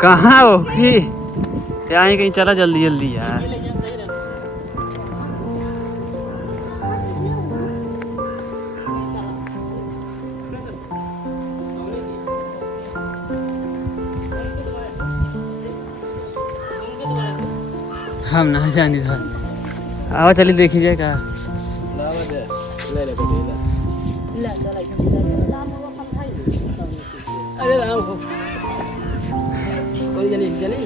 कहाँ हो कि यहाँ कहीं चला जल्दी जल्दी यार। हम ना जानी था। आओ चलिए देखी जाए का। अरे राम हो कोई जली जली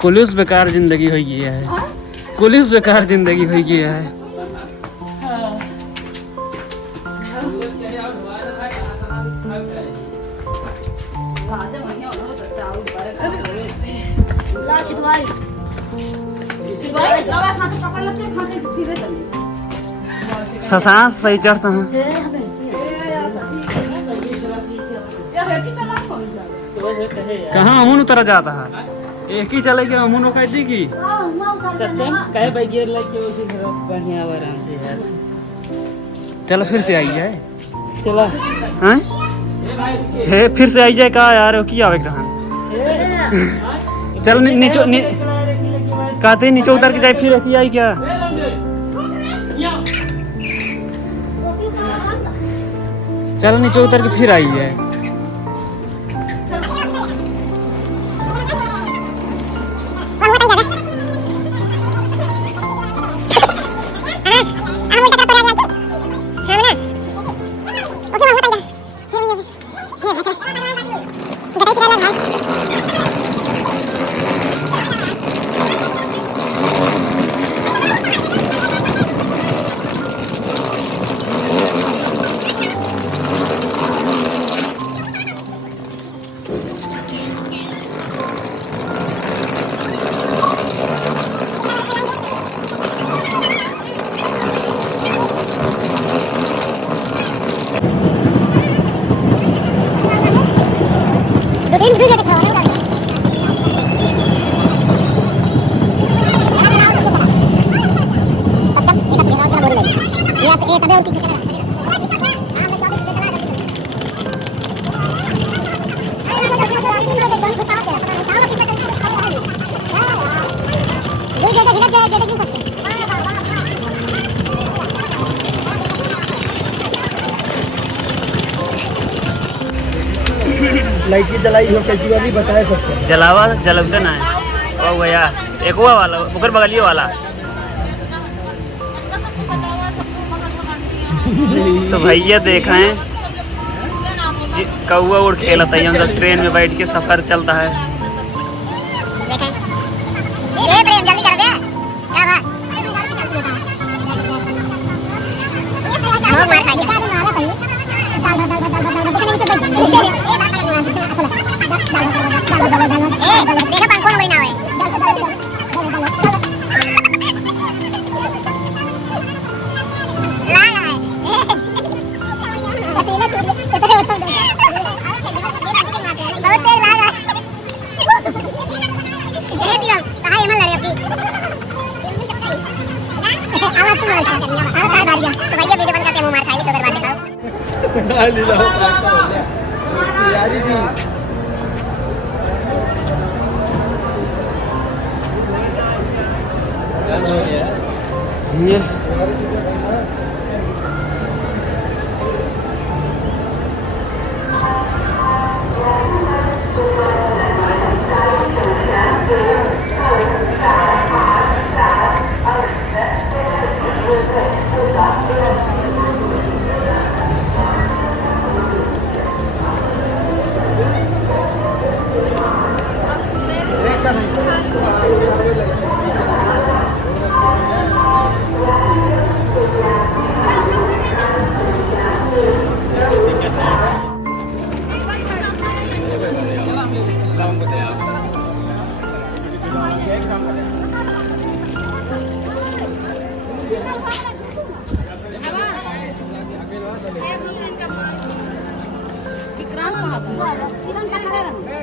कुलिस बेकार जिंदगी हो गई है। कुलिस बेकार जिंदगी हो गई है। शशांक सही चढ़ता है। कहाँ अमून उतरा जाता है। एक ही चले गया अमून कह दी की सत्यम कहे भाई गिर लग के उसी तरफ बढ़िया आराम से यार। चलो फिर से आई जाए। चलो हैं हे फिर से आई जाए का यार की आवे कहां। चल नीचे कहते नीचे उतर के जाए फिर एक ही आई क्या। चल नीचे उतर के फिर आई है। लाइट की जलाई हो कैसी वाली बता सकते। जलावा जलवते ना है वो भैया एक हुआ वाला बुकर बगलिए वाला। तो भैया देखा है कौआ उड़ खेलता है। हम सब ट्रेन में बैठ के सफर चलता है।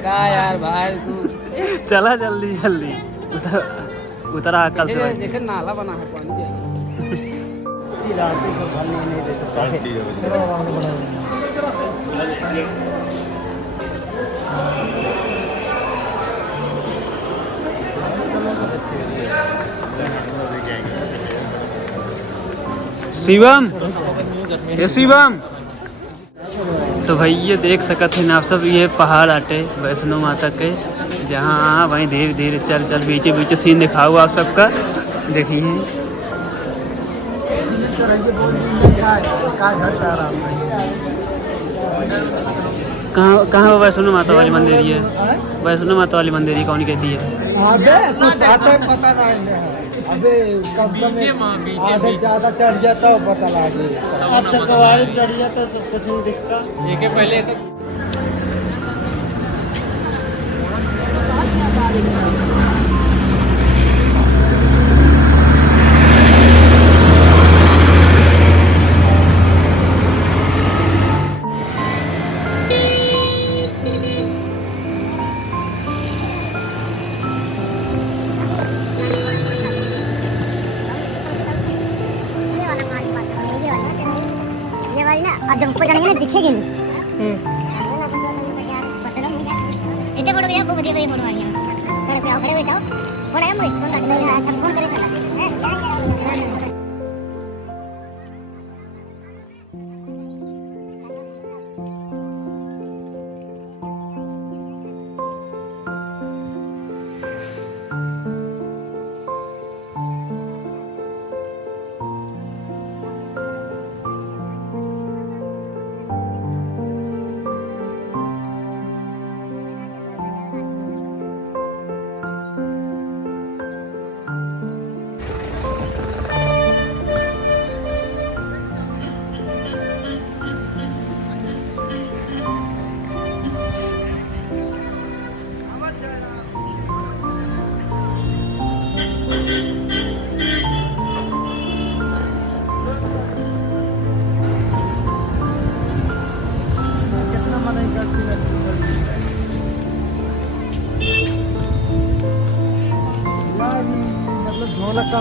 क्या यार भाई तू चला जल्दी जल्दी उतरा कल से भाई। जैसे नाला बना है पानी चाहिए। शिवम, ये शिवम। तो भाई ये देख सकते हैं आप सब, ये पहाड़ आटे वैष्णो माता के, जहाँ वहीं धीरे धीरे चल चल बीचे बीचे सीन दिखा हुआ आप सबका, देखिए। कहाँ कहाँ वो वैष्णो माता वाली मंदिर है? वैष्णो माता वाली मंदिर कौन कहती है? पता नहीं अबे आधे ज्यादा चढ़ जाता हो पता लगे। अच्छा कवारी चढ़ जाता सब कुछ नहीं दिखता। एक पहले तो अब जब ऊपर चढ़ेंगे ना दिखेगी नहीं। इतने फोटो भैया वो बढ़िया फोटो आ रही है। सड़क पे आओ खड़े हो जाओ। फोन आया मुझे फोन करके नहीं अच्छा फोन करे चला। मतलब ढोलक का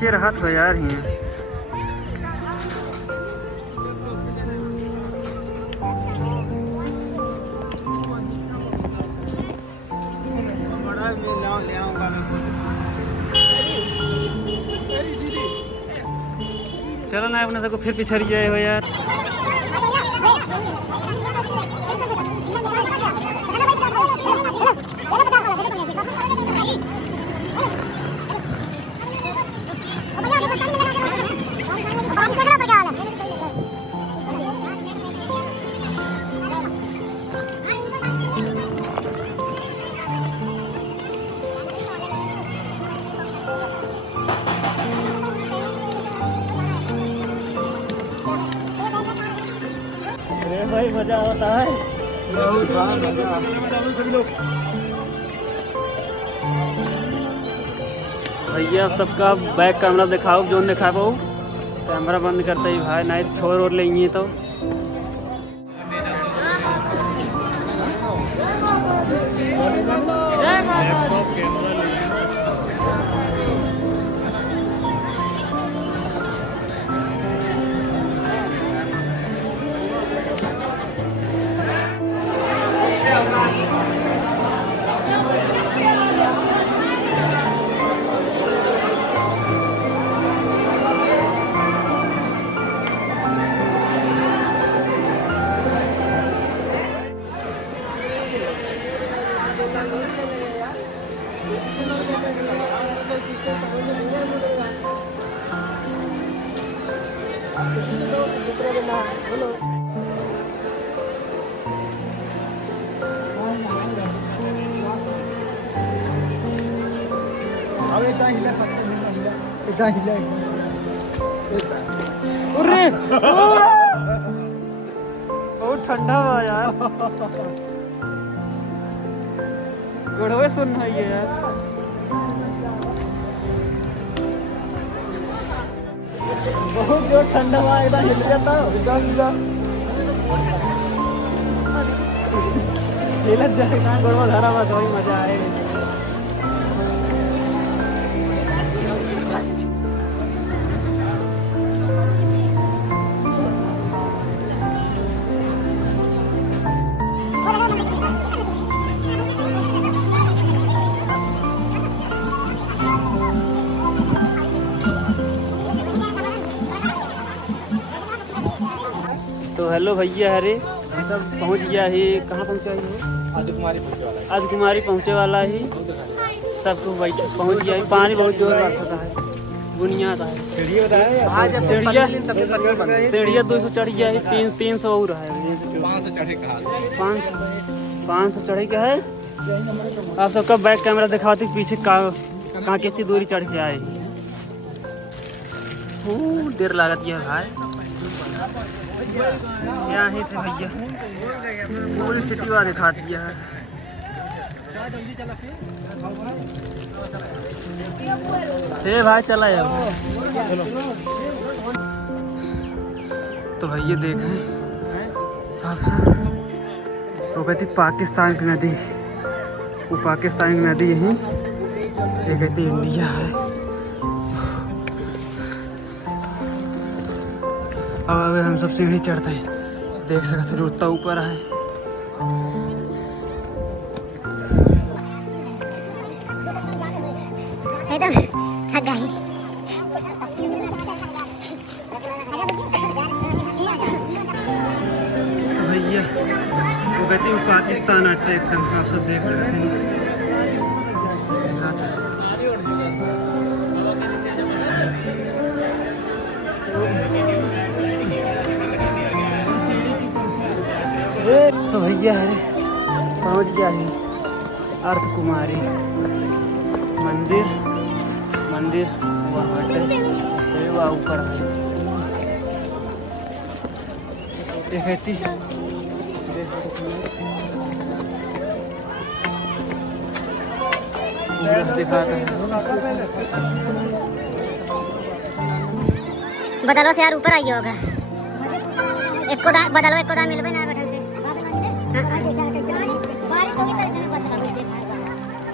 के रहा था यार ये। चलो ना अपने सबको फिर पिछड़ गए हो यार। अरे भाई मजा आता है। भैया आप सबका बैक कैमरा दिखाओ, जो दिखा पाओ। कैमरा बंद करते ही भाई नहीं छोड़ और लेंगे तो। अब इतना हिला सकते नहीं हिला। इतना हिला अरे बहुत ठंडा हुआ यार। गुड़वे सुन है ये यार। बहुत जोर ठंडा हुआ एकदम हिल जाता हिलत जाएगा गुड़वा धरा हुआ तो मजा आएगा। तो हेलो भैया अरे हम सब पहुंच गया ही। कहाँ पहुंचा ही? आज कुमारी पहुंचे वाला ही। सब कुछ पहुंच गया ही। पानी बहुत जोर बरसता है, बुनियाद है। सीढ़िया 200 चढ़ गया है। 300 और है। 500 चढ़े क्या है। आप सबका बैक कैमरा दिखाते पीछे कहाँ कितनी दूरी चढ़ के आए। देर लागत है भाई। यहाँ ही से भैया पूरी सिटी वाला दिखा दिया है। भाई चला यार। तो भैया देखें आप सब, वो कहती पाकिस्तान की नदी, वो पाकिस्तान की नदी यहीं, ये कहती इंडिया है। अब हम सब सीढ़ी चढ़ते हैं। देख सकते हैं उतना ऊपर है। भैया वो कहती हूँ पाकिस्तान आते एकदम। आप सब देख सकते हैं। तो भैया अरे पहुँच गया है अर्थ कुमारी मंदिर। वहाँ वहाँ ऊपर है। ये कहती दिखाता है। बदलो से यार ऊपर आइए होगा। एक को बदलो, एक को दा मिलबे ना बदल से। बारिश होगी तो ऐसे बदला कुछ देखा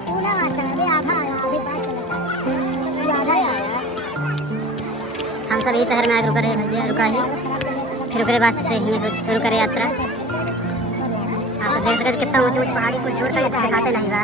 पूरा आता है। आधा आया, अभी बात चला आधा आया। हम सब यही शहर में आकर रुका रहे भैया, रुका है। फिर उसके बाद से ही शुरू करें यात्रा। आप देख सकते कितना ऊंची ऊंची पहाड़ी कुछ दूर तक दिखाते नहीं रहा।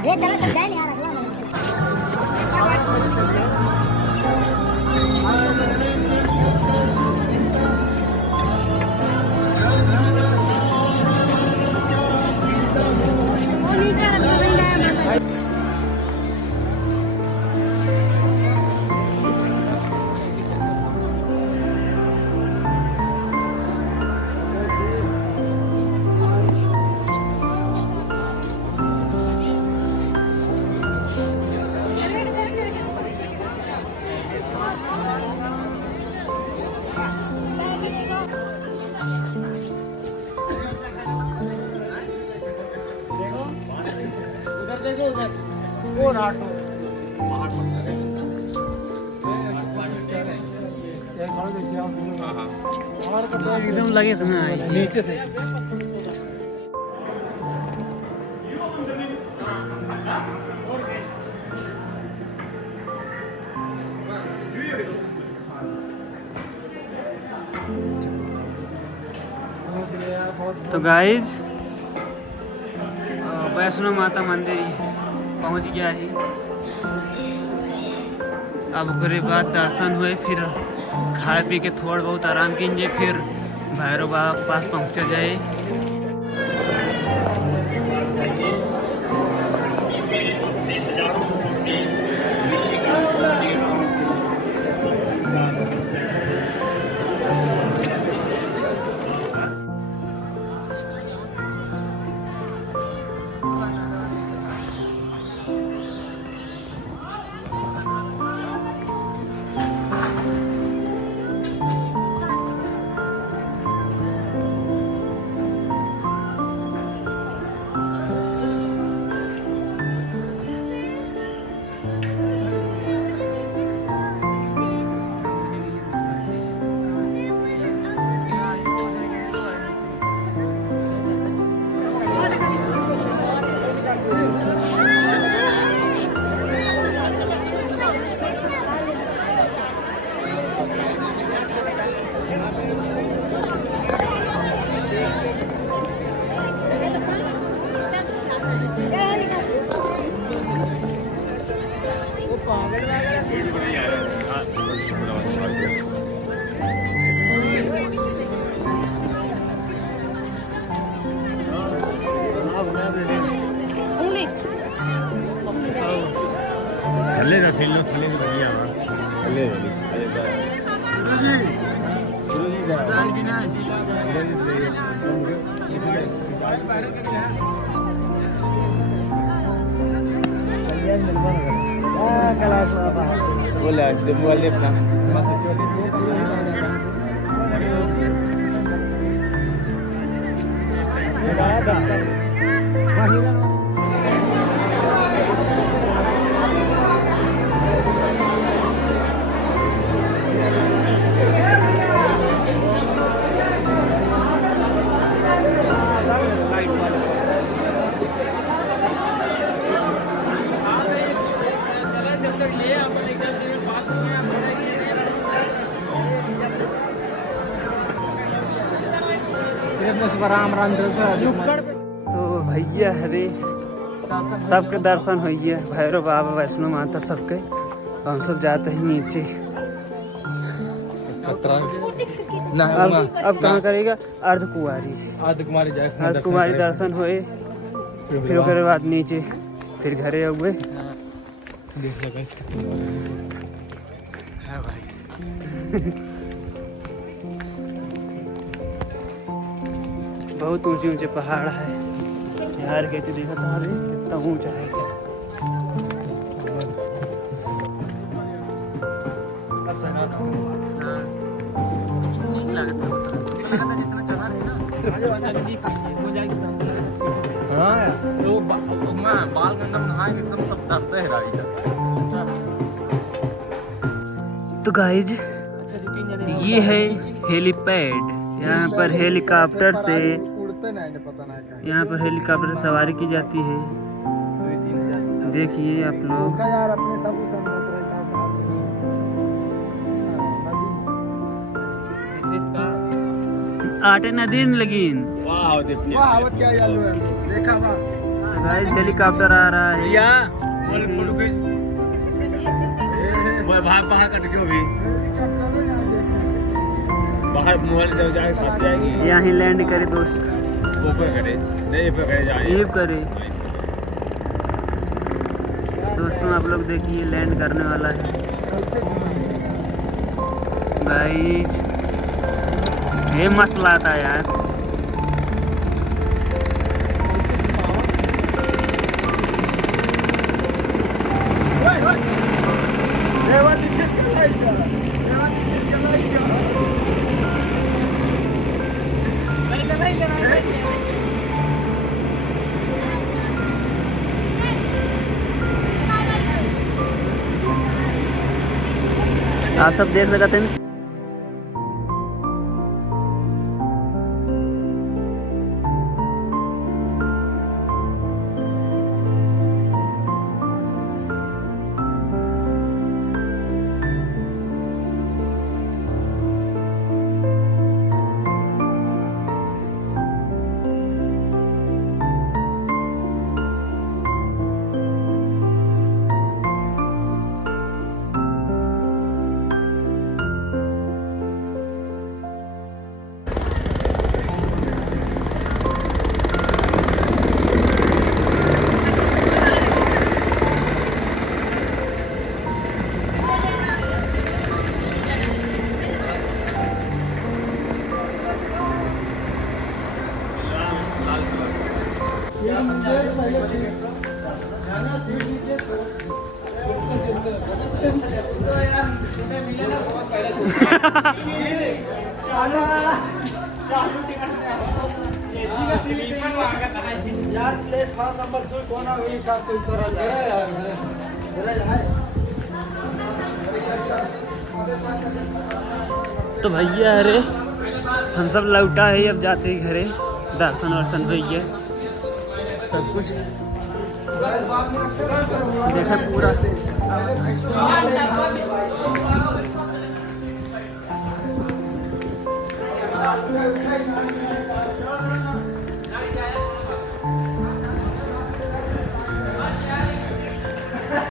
एकदम लगे समय आई नीचे से। तो गाइज वैष्णो माता मंदिर पहुंच गया है। अब उसके बाद दर्शन हुए, फिर खाए पी के थोड़ा बहुत आराम कीजिए, फिर भैरव बाबा के पास पहुँचा जाए। बोला वाले अपना राम राम तो भैया हरे सबके दर्शन होइए भैरव बाबा वैष्णो माता सबके। हम सब जाते हैं नीचे। अब कहाँ करेगा? अर्धकुमारी अर्धकुमारी दर्शन होए, फिर उसके बाद नीचे फिर घरे हुए। देख लगा है भाई बहुत ऊंचे ऊंचे पहाड़ है यार। कहते देखा था कितना ऊंचा है। तो बाल गंगा में नहाए एकदम सब डरते हैं राइड। तो गाइज ये है हेलीपैड। यहाँ पर हेलीकॉप्टर से यहाँ पर हेलीकॉप्टर सवारी की जाती है। देखिए आप लोग। आटे नदी में लगिन गाइस हेलीकॉप्टर आ रहा है। बाहर कट के भी बाहर मोबाइल जाएगी यहाँ लैंड करे दोस्त। ऊपर करे नहीं ऊपर करे जाए करे दोस्तों। आप लोग देखिए लैंड करने वाला है गाइस। ये मस्त लाता है यार। आप सब देख सकते हैं। तो भैया अरे हम सब लौटा है। अब जाते ही घरे। दर्शन वर्शन भैया सब कुछ देखा पूरा।